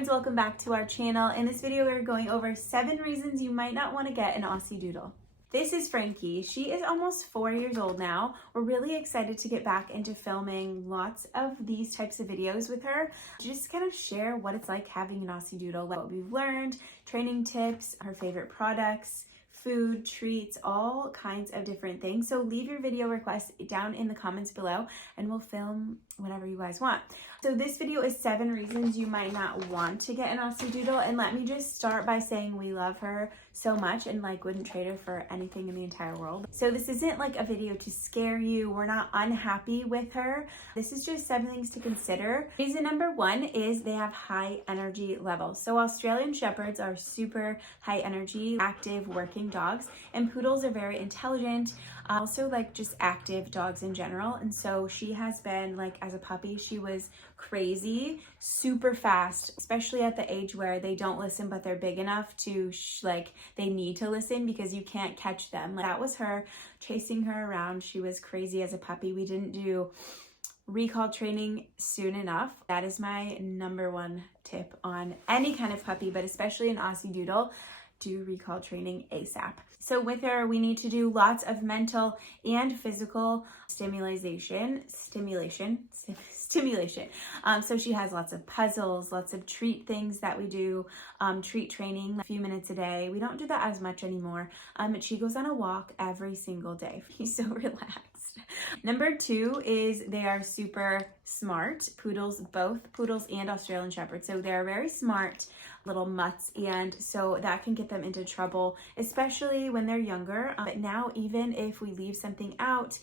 friends, welcome back to our channel. In this video, we're going over 7 reasons you might not want to get an Aussie Doodle. This is Frankie. She is almost 4 years old now. We're really excited to get back into filming lots of these types of videos with her. Just kind of share what it's like having an Aussie Doodle, what we've learned, training tips, her favorite products, food, treats, all kinds of different things. So leave your video requests down in the comments below and we'll film whatever you guys want. So this video is 7 reasons you might not want to get an Aussie Doodle. And let me just start by saying we love her so much and wouldn't trade her for anything in the entire world. So this isn't a video to scare you. We're not unhappy with her. This is just 7 things to consider. Reason number 1 is they have high energy levels. So Australian Shepherds are super high energy, active, working dogs, and poodles are very intelligent, also just active dogs in general. And so she has been as a puppy, she was crazy, super fast, especially at the age where they don't listen but they're big enough to they need to listen because you can't catch them. That was her, chasing her around. She was crazy as a puppy. We didn't do recall training soon enough. That is my number 1 tip on any kind of puppy, but especially an Aussie Doodle. Do recall training ASAP. So with her, we need to do lots of mental and physical stimulation. So she has lots of puzzles, lots of treat things that we do, treat training a few minutes a day. We don't do that as much anymore. But she goes on a walk every single day. She's so relaxed. Number 2 is they are super smart. Poodles, both poodles and Australian Shepherds. So they're very smart little mutts, and so that can get them into trouble, especially when they're younger. But now, even if we leave something out,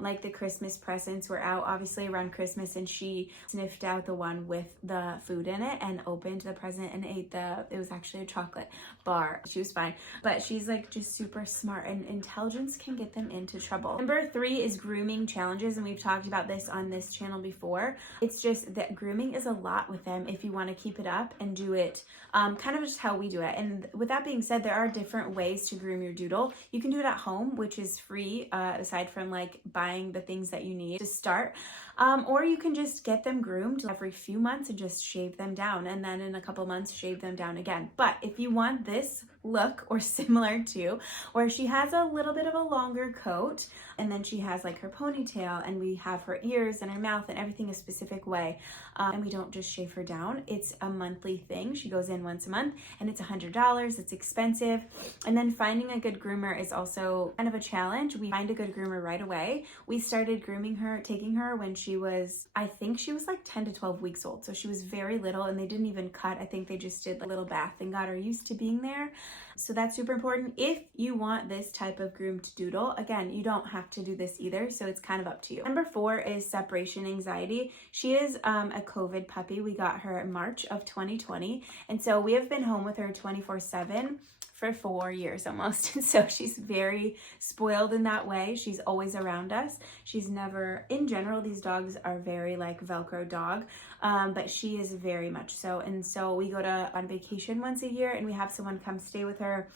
like the Christmas presents were out obviously around Christmas, and she sniffed out the one with the food in it and opened the present and ate it was actually a chocolate bar. She was fine, but she's just super smart, and intelligence can get them into trouble. Number 3 is grooming challenges, and we've talked about this on this channel before. It's just that grooming is a lot with them if you want to keep it up and do it kind of just how we do it. And with that being said, there are different ways to groom your doodle. You can do it at home, which is free, aside from buying the things that you need to start. Or you can just get them groomed every few months and just shave them down, and then in a couple months shave them down again. But if you want this look or similar to, where she has a little bit of a longer coat, and then she has her ponytail, and we have her ears and her mouth and everything a specific way, and we don't just shave her down. It's a monthly thing. She goes in once a month, and it's $100. It's expensive. And then finding a good groomer is also kind of a challenge. We find a good groomer right away. We started grooming her, taking her when she was, I think she was 10 to 12 weeks old. So she was very little, and they didn't even cut. I think they just did a little bath and got her used to being there. So that's super important. If you want this type of groomed doodle, again, you don't have to do this either, so it's kind of up to you. Number 4 is separation anxiety. She is a COVID puppy. We got her in March of 2020, and so we have been home with her 24/7 for 4 years almost. And so she's very spoiled in that way. She's always around us. She's never, in general, these dogs are very Velcro dog, but she is very much so. And so we go on vacation once a year, and we have someone come stay with her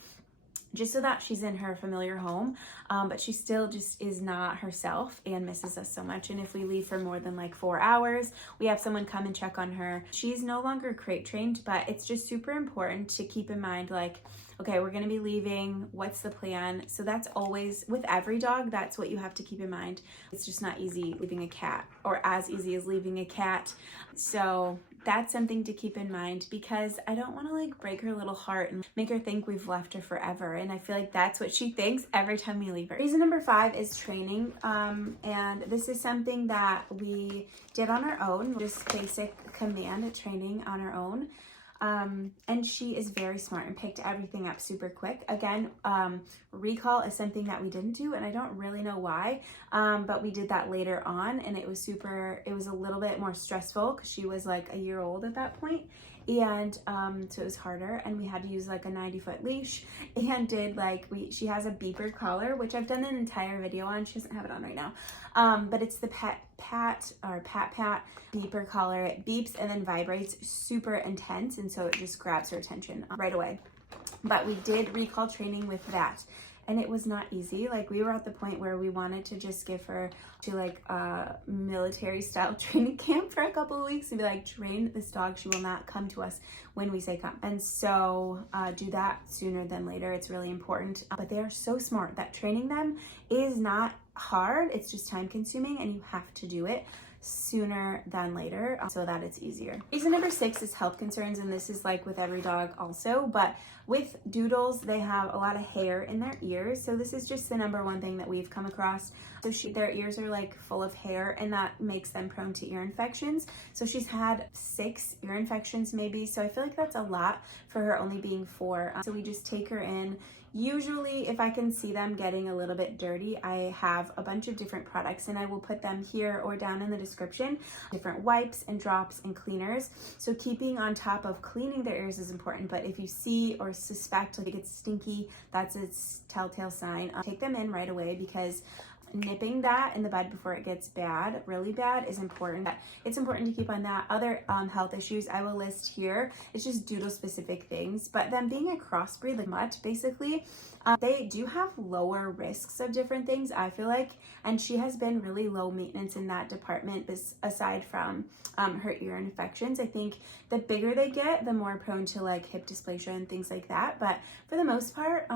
just so that she's in her familiar home, but she still just is not herself and misses us so much. And if we leave for more than 4 hours, we have someone come and check on her. She's no longer crate trained, but it's just super important to keep in mind okay, we're going to be leaving. What's the plan? So that's always, with every dog, that's what you have to keep in mind. It's just not easy leaving a cat, or as easy as leaving a cat. So that's something to keep in mind, because I don't want to break her little heart and make her think we've left her forever. And I feel that's what she thinks every time we leave her. Reason number 5 is training. And this is something that we did on our own, just basic command training on our own. And she is very smart and picked everything up super quick. Again, recall is something that we didn't do, and I don't really know why, but we did that later on, and it was a little bit more stressful because she was a year old at that point. And so it was harder, and we had to use a 90-foot leash, and she has a beeper collar, which I've done an entire video on. She doesn't have it on right now, but it's the pat beeper collar. It beeps and then vibrates super intense, and so it just grabs her attention right away. But we did recall training with that. and it was not easy. Like, we were at the point where we wanted to just give her to like a military style training camp for a couple of weeks and be like, train this dog, she will not come to us when we say come. And so do that sooner than later. It's really important. But they are so smart that training them is not hard. It's just time consuming, and you have to do it sooner than later so that it's easier. Reason number 6 is health concerns, and this is like with every dog also, but with Doodles, they have a lot of hair in their ears. So this is just the number one thing that we've come across. So their ears are like full of hair, and that makes them prone to ear infections. So she's had 6 ear infections maybe. So I feel like that's a lot for her only being 4. So we just take her in. Usually, if I can see them getting a little bit dirty, I have a bunch of different products, and I will put them here or down in the description. Different wipes and drops and cleaners. So keeping on top of cleaning their ears is important, but if you see or suspect like it's stinky, that's a telltale sign. Take them in right away, because nipping that in the bud before it gets bad, really bad, is important. It's important to keep on that. Other health issues I will list here. It's just Doodle specific things, but them being a crossbreed, like mutt basically, they do have lower risks of different things, I feel like, and she has been really low maintenance in that department, aside from her ear infections. I think the bigger they get, the more prone to like hip dysplasia and things like that, but for the most part,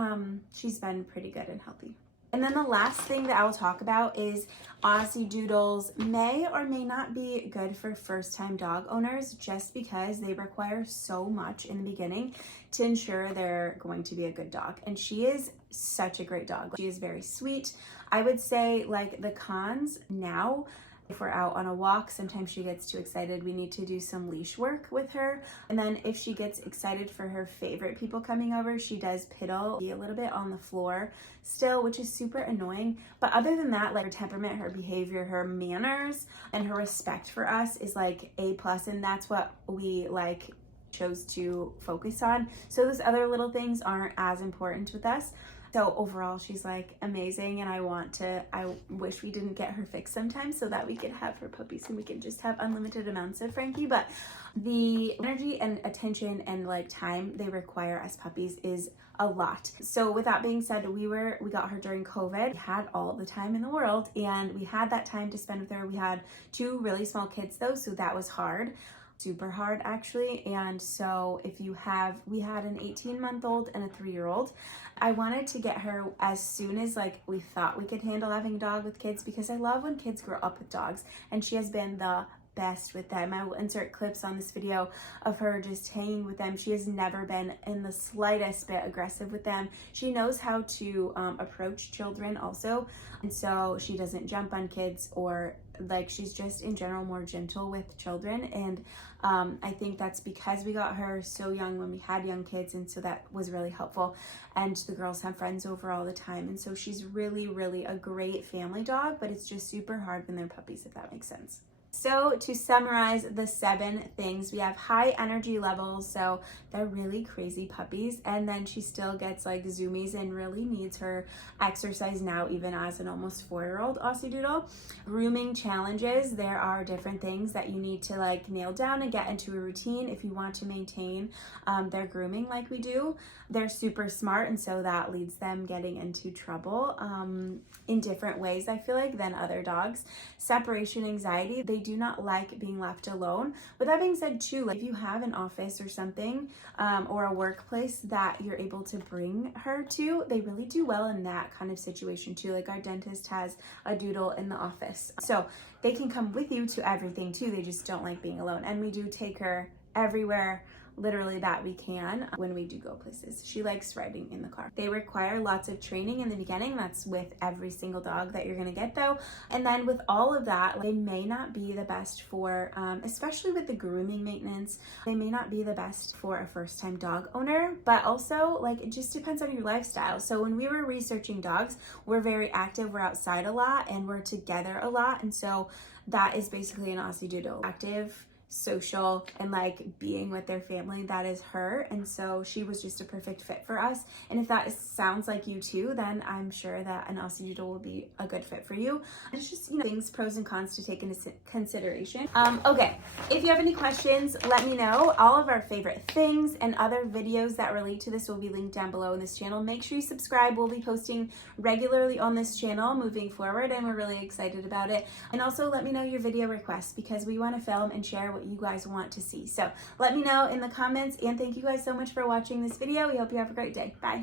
she's been pretty good and healthy. And then the last thing that I will talk about is Aussie Doodles may or may not be good for first-time dog owners, just because they require so much in the beginning to ensure they're going to be a good dog. And she is such a great dog. She is very sweet. I would say like the cons now, if we're out on a walk, sometimes she gets too excited. We need to do some leash work with her. And then if she gets excited for her favorite people coming over, she does piddle a little bit on the floor still, which is super annoying. But other than that, like her temperament, her behavior, her manners, and her respect for us is like A+, and that's what we like chose to focus on. So those other little things aren't as important with us. So overall, she's like amazing, and I wish we didn't get her fixed sometimes so that we could have her puppies and we could just have unlimited amounts of Frankie. But the energy and attention and like time they require as puppies is a lot. So with that being said, we got her during COVID. We had all the time in the world, and we had that time to spend with her. We had 2 really small kids though, so that was hard. Super hard actually. And so we had an 18-month-old and a 3-year-old. I wanted to get her as soon as like we thought we could handle having a dog with kids, because I love when kids grow up with dogs, and she has been the best with them. I will insert clips on this video of her just hanging with them. She has never been in the slightest bit aggressive with them. She knows how to approach children also, and so she doesn't jump on kids, or like she's just in general more gentle with children. And I think that's because we got her so young when we had young kids, and so that was really helpful. And the girls have friends over all the time, and so she's really, really a great family dog, but it's just super hard when they're puppies, if that makes sense. So to summarize the 7 things, we have high energy levels, so they're really crazy puppies, and then she still gets like zoomies and really needs her exercise now, even as an almost 4-year-old Aussie Doodle. Grooming challenges, there are different things that you need to like nail down and get into a routine if you want to maintain their grooming like we do. They're super smart, and so that leads them getting into trouble in different ways, I feel like, than other dogs. Separation anxiety, they do not like being left alone. With that being said too, like if you have an office or something or a workplace that you're able to bring her to, they really do well in that kind of situation too. Like our dentist has a Doodle in the office, so they can come with you to everything too. They just don't like being alone, and we do take her everywhere literally that we can when we do go places. She likes riding in the car. They require lots of training in the beginning. That's with every single dog that you're gonna get though. And then with all of that, they may not be the best for, especially with the grooming maintenance, they may not be the best for a first-time dog owner, but also like it just depends on your lifestyle. So when we were researching dogs, we're very active, we're outside a lot, and we're together a lot. And so that is basically an Aussie Doodle. Active, social and like being with their family. That is her. And so she was just a perfect fit for us. And if that sounds like you too, then I'm sure that an Aussie Doodle will be a good fit for you. It's just, things, pros and cons to take into consideration. Okay, if you have any questions, let me know. All of our favorite things and other videos that relate to this will be linked down below in this channel. Make sure you subscribe. We'll be posting regularly on this channel moving forward, and we're really excited about it. And also let me know your video requests, because we want to film and share what you guys want to see. So let me know in the comments, and thank you guys so much for watching this video. We hope you have a great day. Bye.